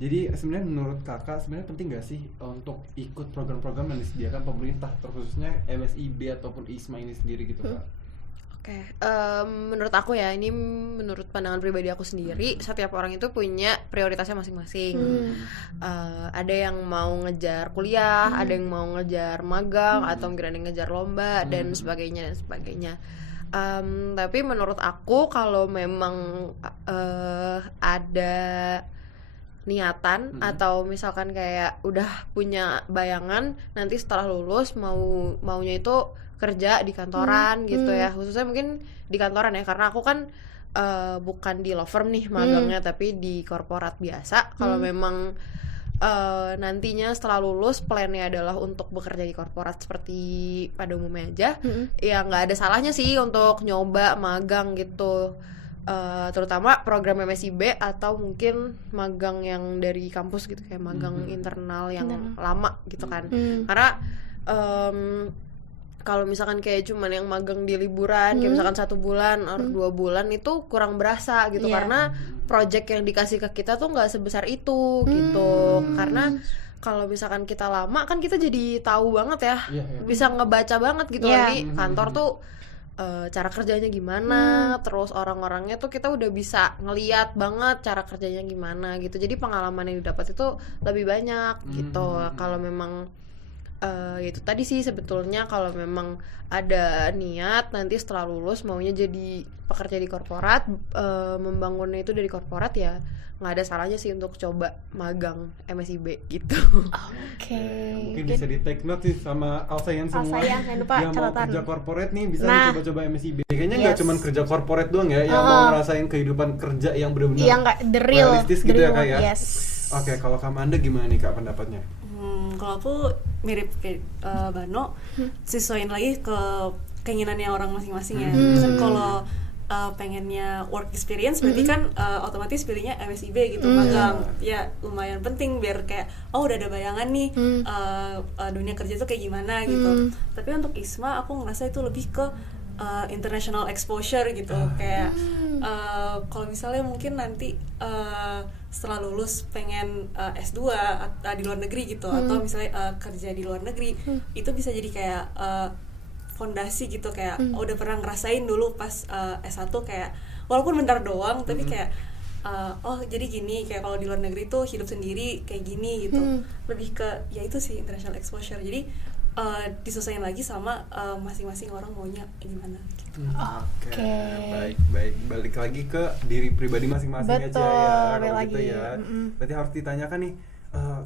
Jadi sebenarnya menurut kakak sebenarnya penting gak sih untuk ikut program-program yang disediakan pemerintah, terkhususnya MSIB ataupun ISMA ini sendiri gitu kak? Oke, menurut aku ya, ini menurut pandangan pribadi aku sendiri, setiap orang itu punya prioritasnya masing-masing. Ada yang mau ngejar kuliah, ada yang mau ngejar magang, atau mungkin ada yang ngejar lomba dan sebagainya dan sebagainya. Tapi menurut aku kalau memang ada niatan atau misalkan kayak udah punya bayangan nanti setelah lulus maunya itu kerja di kantoran gitu ya, khususnya mungkin di kantoran ya, karena aku kan bukan di law firm nih magangnya, tapi di korporat biasa. Kalau memang nantinya setelah lulus plannya adalah untuk bekerja di korporat seperti pada umumnya aja, ya nggak ada salahnya sih untuk nyoba magang gitu. Terutama program MSIB atau mungkin magang yang dari kampus gitu, kayak magang internal yang lama gitu kan. Karena kalau misalkan kayak cuman yang magang di liburan kayak misalkan 1 bulan atau 2 bulan itu kurang berasa gitu, karena project yang dikasih ke kita tuh nggak sebesar itu gitu. Karena kalau misalkan kita lama kan kita jadi tahu banget ya, bisa ngebaca banget gitu lagi kantor tuh cara kerjanya gimana, terus orang-orangnya tuh kita udah bisa ngeliat banget cara kerjanya gimana gitu. Jadi pengalaman yang didapat itu lebih banyak gitu. Kalau memang itu tadi sih sebetulnya kalau memang ada niat nanti setelah lulus maunya jadi pekerja di korporat, membangunnya itu dari korporat, ya nggak ada salahnya sih untuk coba magang MSIB gitu. Oke. Mungkin bisa di take note sih sama Alsayan semua jangan lupa yang mau catatan. kerja corporate nih bisa Nah. coba-coba MSIB. Kayaknya nggak cuma kerja corporate doang ya, yang mau ngerasain kehidupan kerja yang benar-benar Yang nggak the real, realistis gitu ya kak ya. Yes. Oke, kalau Kak Amanda gimana nih kak pendapatnya? Kalau aku mirip kayak Bano, sesuaiin lagi ke keinginannya orang masing-masing ya. Kan kalau pengennya work experience berarti kan otomatis pilihnya MSIB gitu, magang. Ya lumayan penting biar kayak udah ada bayangan nih dunia kerja tuh kayak gimana gitu. Tapi untuk ISMA aku ngerasa itu lebih ke international exposure gitu. Kayak kalau misalnya mungkin nanti setelah lulus pengen S2 di luar negeri gitu, atau misalnya kerja di luar negeri, itu bisa jadi kayak fondasi gitu, kayak udah pernah ngerasain dulu pas S1 kayak walaupun bentar doang tapi kayak oh jadi gini, kayak kalau di luar negeri tuh hidup sendiri kayak gini gitu. Lebih ke ya itu sih international exposure. Jadi disesuaikan lagi sama masing-masing orang maunya gimana gitu. Oke, baik. Balik lagi ke diri pribadi masing-masing aja Betul, ya, balik kalau gitu lagi. ya. Berarti harus ditanyakan nih,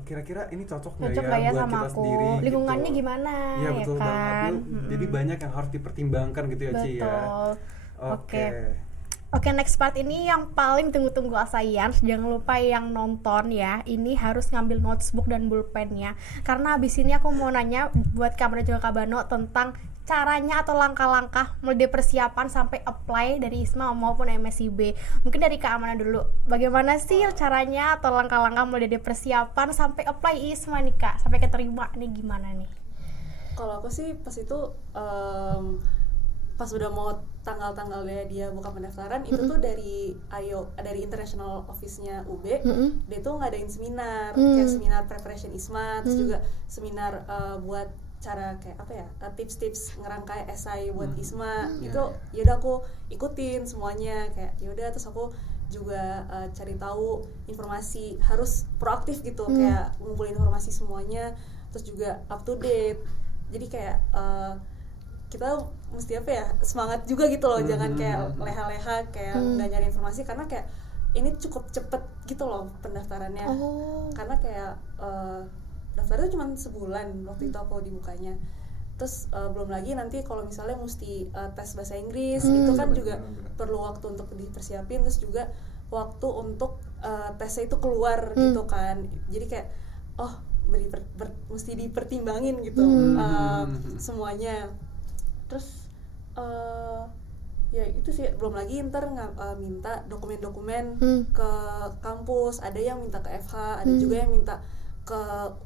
kira-kira ini cocok nggak Cocok ya nggak ya buat sama kita aku? sendiri? Lingkungannya gitu. gimana? Iya ya betul kan? banget. Jadi banyak yang harus dipertimbangkan gitu ya Ci ya. Betul. Oke. Oke, next part ini yang paling tunggu-tunggu Alsayan. Jangan lupa yang nonton ya, ini harus ngambil notebook dan pulpennya. Karena abis ini aku mau nanya buat Kak Amanda juga Kak Bano tentang caranya atau langkah-langkah mulai persiapan sampai apply dari ISMA maupun MSIB. Mungkin dari Kak Amanda dulu, bagaimana sih caranya atau langkah-langkah mulai dari persiapan sampai apply ISMA nih Kak, sampai keterima nih gimana nih? Kalau aku sih pas itu pas udah mau tanggal-tanggalnya dia buka pendaftaran, itu tuh dari dari international office-nya UB, dia tuh ngadain seminar, kayak seminar preparation ISMA, terus juga seminar buat cara kayak apa ya, tips-tips ngerangkai esai buat ISMA. Itu yaudah aku ikutin semuanya, kayak yaudah, terus aku juga cari tahu informasi, harus proaktif gitu, kayak ngumpulin informasi semuanya, terus juga up to date. Jadi kayak kita mesti apa ya, semangat juga gitu loh, jangan kayak leha-leha kayak nggak nyari informasi, karena kayak ini cukup cepet gitu loh pendaftarannya. Oh. Karena kayak daftarnya cuma sebulan waktu itu aku dibukanya. Terus belum lagi nanti kalau misalnya mesti tes bahasa Inggris itu kan juga perlu waktu untuk dipersiapin, terus juga waktu untuk tesnya itu keluar gitu kan. Jadi kayak mesti dipertimbangin gitu semuanya. Terus ya itu sih, belum lagi ntar minta dokumen-dokumen ke kampus. Ada yang minta ke FH, ada juga yang minta ke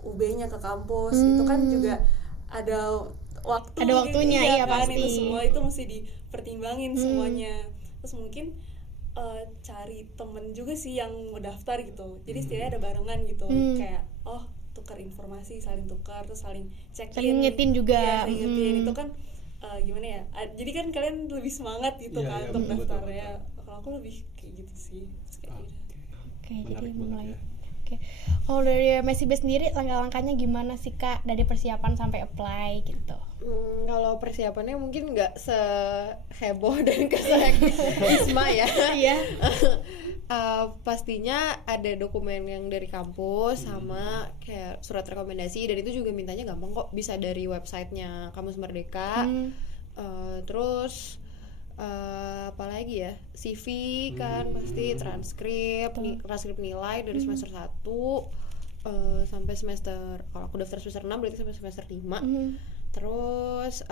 UB-nya ke kampus. Itu kan juga ada waktunya, gitu, iya kan? pasti. Itu semua itu mesti dipertimbangin semuanya. Terus mungkin cari temen juga sih yang mau daftar gitu. Jadi setidaknya ada barengan gitu. Kayak tukar informasi, saling tukar, terus saling check-in, saling ngetin juga. Iya, saling ngetin. Itu kan gimana ya? Jadi kan kalian lebih semangat gitu kan untuk daftarnya. Kalau aku lebih kayak gitu sih. Oke, jadi mulai. Oke. Kalau dari Messi B sendiri langkah-langkahnya gimana sih Kak dari persiapan sampai apply gitu? Kalau persiapannya mungkin nggak seheboh dan sehektik Isma ya. Iya. Pastinya ada dokumen yang dari kampus sama kayak surat rekomendasi, dan itu juga mintanya gampang kok, bisa dari websitenya Kampus Merdeka. Terus apalagi ya, CV kan pasti, transkrip nilai dari semester 1 sampai semester, kalau aku daftar semester 6 berarti sampai semester 5. Terus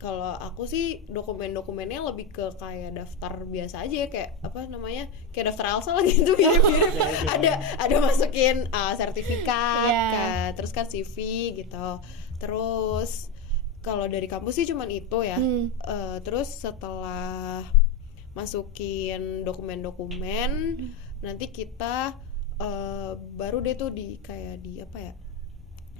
kalau aku sih dokumennya lebih ke kayak daftar biasa aja ya, kayak apa namanya, kayak daftar ALSA lah gitu, mirip-mirip. ada masukin sertifikat, terus kan CV gitu. Terus kalau dari kampus sih cuman itu ya. Terus setelah masukin dokumen nanti kita baru deh tuh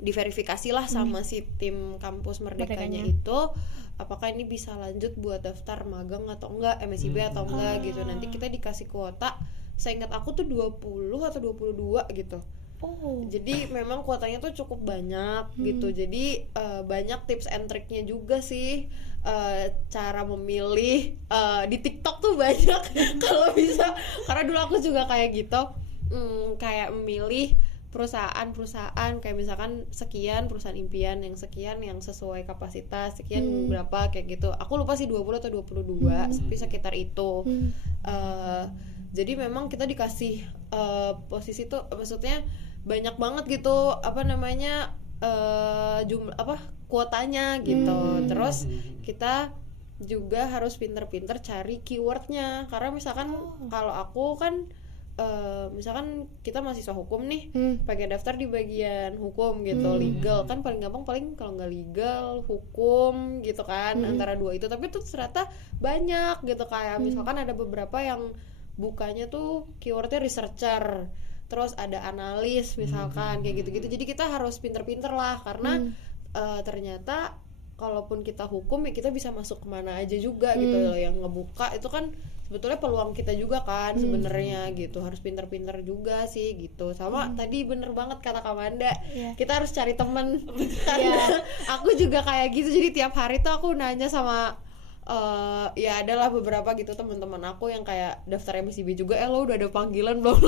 diverifikasi lah sama si tim Kampus Merdekanya itu, apakah ini bisa lanjut buat daftar magang atau enggak, MSIB atau enggak gitu. Nanti kita dikasih kuota, seingat aku tuh 20 atau 22 gitu. Jadi memang kuotanya tuh cukup banyak gitu. Jadi banyak tips and triknya juga sih. Cara memilih di TikTok tuh banyak kalau bisa, karena dulu aku juga kayak gitu. Kayak memilih perusahaan kayak misalkan sekian perusahaan impian, yang sekian yang sesuai kapasitas, sekian berapa kayak gitu. Aku lupa sih 20 atau 22, tapi sekitar itu. Jadi memang kita dikasih posisi tuh, maksudnya banyak banget gitu kuotanya gitu. Terus kita juga harus pinter-pinter cari keywordnya, karena misalkan kalau aku kan misalkan kita mahasiswa hukum nih, pakai daftar di bagian hukum gitu, legal kan paling gampang, paling kalau nggak legal hukum gitu kan, antara dua itu. Tapi tuh ternyata banyak gitu, kayak misalkan ada beberapa yang bukanya tuh keywordnya researcher, terus ada analis misalkan kayak gitu-gitu. Jadi kita harus pinter-pinter lah, karena ternyata kalaupun kita hukum ya kita bisa masuk kemana aja juga gitu loh. Yang ngebuka itu kan sebetulnya peluang kita juga kan sebenarnya gitu. Harus pinter-pinter juga sih gitu. Sama tadi bener banget kata Kamanda, kita harus cari temen. Karena aku juga kayak gitu, jadi tiap hari tuh aku nanya sama ya adalah beberapa gitu teman-teman aku yang kayak daftar MSIB juga, lo udah ada panggilan belum?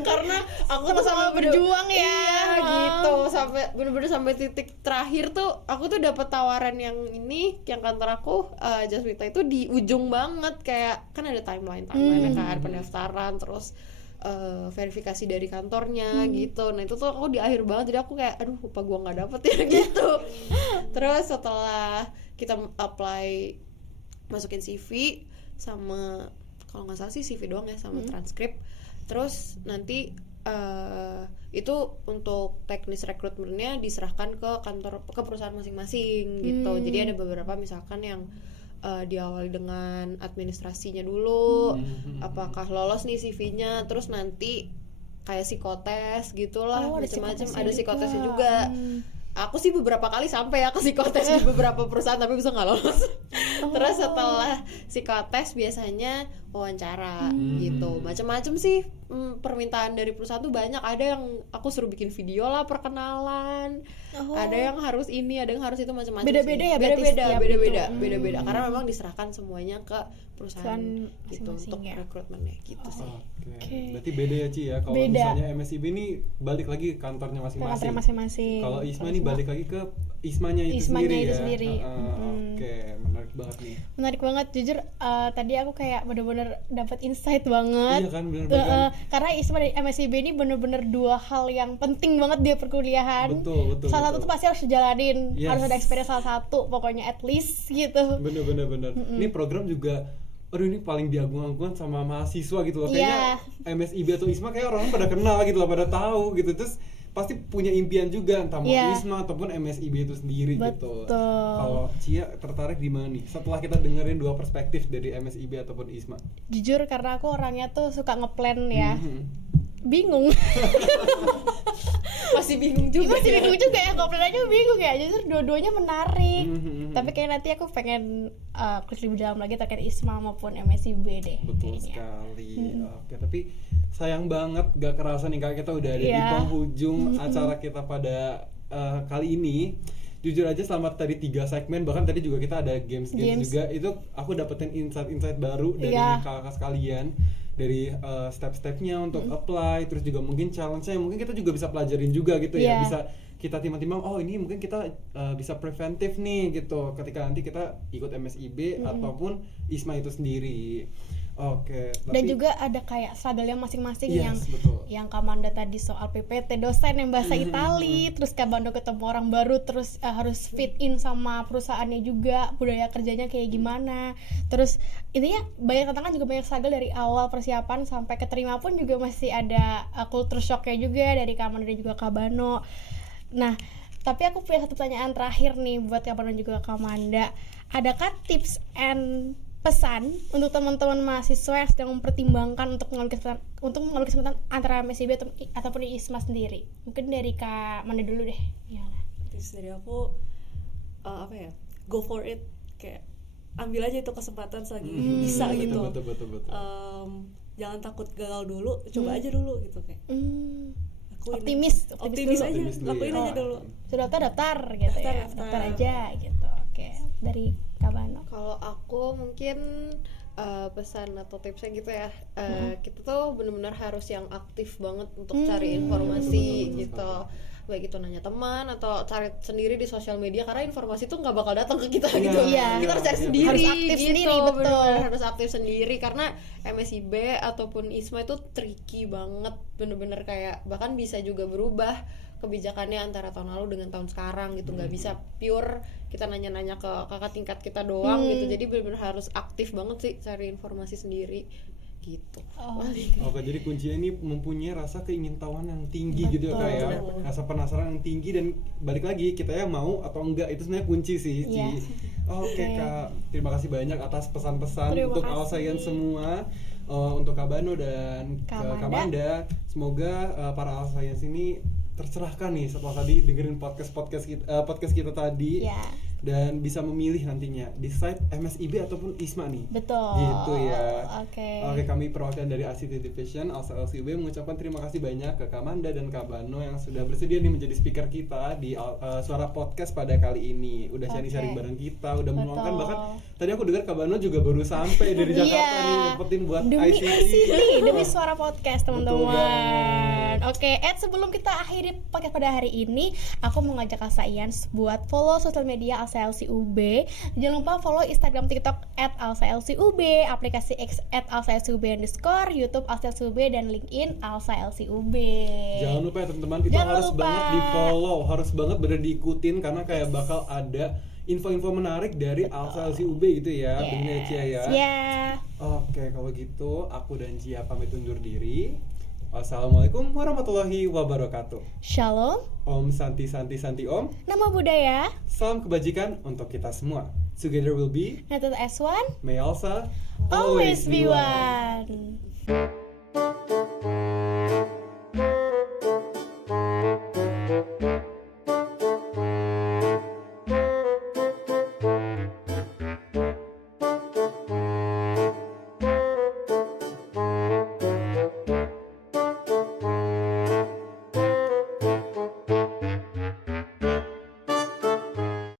Karena aku tuh sama berjuang gitu, sampai bener-bener sampai titik terakhir tuh aku tuh dapat tawaran yang kantor aku Jaswita itu di ujung banget, kayak kan ada timeline kan, pendaftaran terus verifikasi dari kantornya gitu. Nah itu tuh aku di akhir banget, jadi aku kayak aduh lupa gua nggak dapet ya gitu. Terus setelah kita apply, masukin CV sama, kalau nggak salah sih CV doang ya, sama transkrip. Terus nanti itu untuk teknis rekrutmennya diserahkan ke perusahaan masing-masing gitu. Jadi ada beberapa misalkan yang diawali dengan administrasinya dulu, apakah lolos nih CV-nya, terus nanti kayak psikotes gitulah, macam-macam. Ada psikotesnya juga. Aku sih beberapa kali sampai ya ke psikotes di beberapa perusahaan, tapi bisa nggak lolos. Terus setelah psikotes biasanya wawancara gitu, macam-macam sih permintaan dari perusahaan tuh banyak. Ada yang aku suruh bikin video lah perkenalan, ada yang harus ini, ada yang harus itu, macam-macam. Beda-beda ya berarti setiap beda-beda karena memang diserahkan semuanya ke perusahaan gitu untuk ya. rekrutmennya gitu sih. Oke. Berarti beda ya Ci ya. Kalau misalnya MSIB ini balik lagi ke kantornya masing-masing. Kalau ISMA nih balik lagi ke ISMA-nya itu sendiri ya. Oke, menarik banget nih. Menarik banget, jujur tadi aku kayak bener-bener dapat insight banget. Iya kan, bener-bener. Karena ISMA dan MSIB ini bener-bener dua hal yang penting banget di perkuliahan. Betul. Salah satu tuh pasti harus dijalanin, harus ada experience salah satu, pokoknya at least gitu. Bener. Ini program juga, aduh ini paling diagung-agungkan sama mahasiswa gitu loh. Kayaknya MSIB atau ISMA kayak orang pada kenal gitu loh, pada tahu gitu. Terus pasti punya impian juga entah mau ISMA ataupun MSIB itu sendiri gitu. Kalau Cia tertarik di mana nih setelah kita dengerin dua perspektif dari MSIB ataupun ISMA? Jujur karena aku orangnya tuh suka ngeplan ya. Bingung. Masih bingung juga ya, ngeplan aja bingung ya. Jujur dua-duanya menarik. Tapi kayak nanti aku pengen kulik lebih dalam lagi terkait ISMA maupun MSIB deh. Betul kayaknya. sekali. Oke, tapi sayang banget gak kerasa nih Kak, kita udah ada di penghujung acara kita pada kali ini. Jujur aja selama tadi 3 segmen, bahkan tadi juga kita ada games juga, itu aku dapetin insight baru dari kakak sekalian, dari step-stepnya untuk apply, terus juga mungkin challenge-nya yang mungkin kita juga bisa pelajarin juga gitu ya, bisa kita timbang-timbang, oh ini mungkin kita bisa preventif nih gitu ketika nanti kita ikut MSIB ataupun ISMA itu sendiri. Oke. Dan juga ada kayak struggle-nya masing-masing betul. yang Kamanda tadi soal PPT dosen yang bahasa Itali, terus Kamanda ketemu orang baru, terus harus fit in sama perusahaannya juga, budaya kerjanya kayak gimana. Terus intinya banyak tantangan, juga banyak struggle dari awal persiapan sampai keterima pun juga masih ada culture shock-nya juga dari Kamanda dan juga Kabano. Nah, tapi aku punya satu pertanyaan terakhir nih buat Kabano dan juga Kamanda. Adakah tips and pesan untuk teman-teman mahasiswa yang sedang mempertimbangkan untuk mengambil kesempatan antara MSIB ataupun ISMA sendiri? Mungkin dari Kak Manda dulu deh. Tips dari aku go for it, kayak ambil aja itu kesempatan selagi bisa gitu. Betul. Jangan takut gagal dulu, coba aja dulu gitu kayak. Optimis aja, lakuin aja dulu. Sudah daftar gitu ya. Daftar aja gitu. Oke. Dari Kabano. Kalau aku mungkin pesan atau tipsnya gitu ya, kita tuh benar-benar harus yang aktif banget untuk cari informasi gitu, baik itu nanya teman atau cari sendiri di sosial media, karena informasi tuh nggak bakal datang ke kita gitu. Kita harus cari sendiri, harus aktif gitu. Sendiri, betul. Bener-bener harus aktif sendiri, karena MSIB ataupun ISMA itu tricky banget, bener-bener kayak bahkan bisa juga berubah kebijakannya antara tahun lalu dengan tahun sekarang gitu. Nggak bisa pure kita nanya-nanya ke kakak tingkat kita doang gitu. Jadi benar-benar harus aktif banget sih cari informasi sendiri gitu. Oke, jadi kuncinya ini mempunyai rasa keingintahuan yang tinggi gitu ya kayak rasa penasaran yang tinggi, dan balik lagi kita ya mau atau enggak, itu sebenarnya kunci sih. Oke Kak, terima kasih banyak atas pesan-pesan untuk Alsayan semua. Untuk Kabano dan Kamanda, semoga para Alsayan sini tercerahkan nih setelah tadi dengerin podcast kita tadi, dan bisa memilih nantinya decide MSIB ataupun ISMA nih. Betul. Gitu ya. Oke, kami perwakilan dari ICT Division ALSA LCUB mengucapkan terima kasih banyak ke Kamanda dan Kabano yang sudah bersedia nih menjadi speaker kita di Suara Podcast pada kali ini. Udah sharing-sharing bareng kita, udah meluangkan, bahkan tadi aku dengar Kabano juga baru sampai dari Jakarta nih nyepetin buat demi ICT. demi Suara Podcast teman-teman. Oke, sebelum kita akhiri podcast pada hari ini, aku mau ngajak Alsaian buat follow sosial media Alsa LCUB. Jangan lupa follow Instagram, TikTok @alsalcub, aplikasi X @alsalcub_, YouTube Alsa LCUB, dan LinkedIn Alsa LCUB. Jangan lupa ya teman-teman, itu harus banget di follow, harus banget bener diikutin, karena kayak bakal ada info-info menarik dari Alsa LCUB gitu ya. Bener Cia ya. Oke, kalau gitu aku dan Cia pamit undur diri. Wassalamualaikum warahmatullahi wabarakatuh. Shalom. Om Santi Santi Santi Om. Nama budaya. Salam kebajikan untuk kita semua. Together we'll be Method S1. May Alsa Always be one.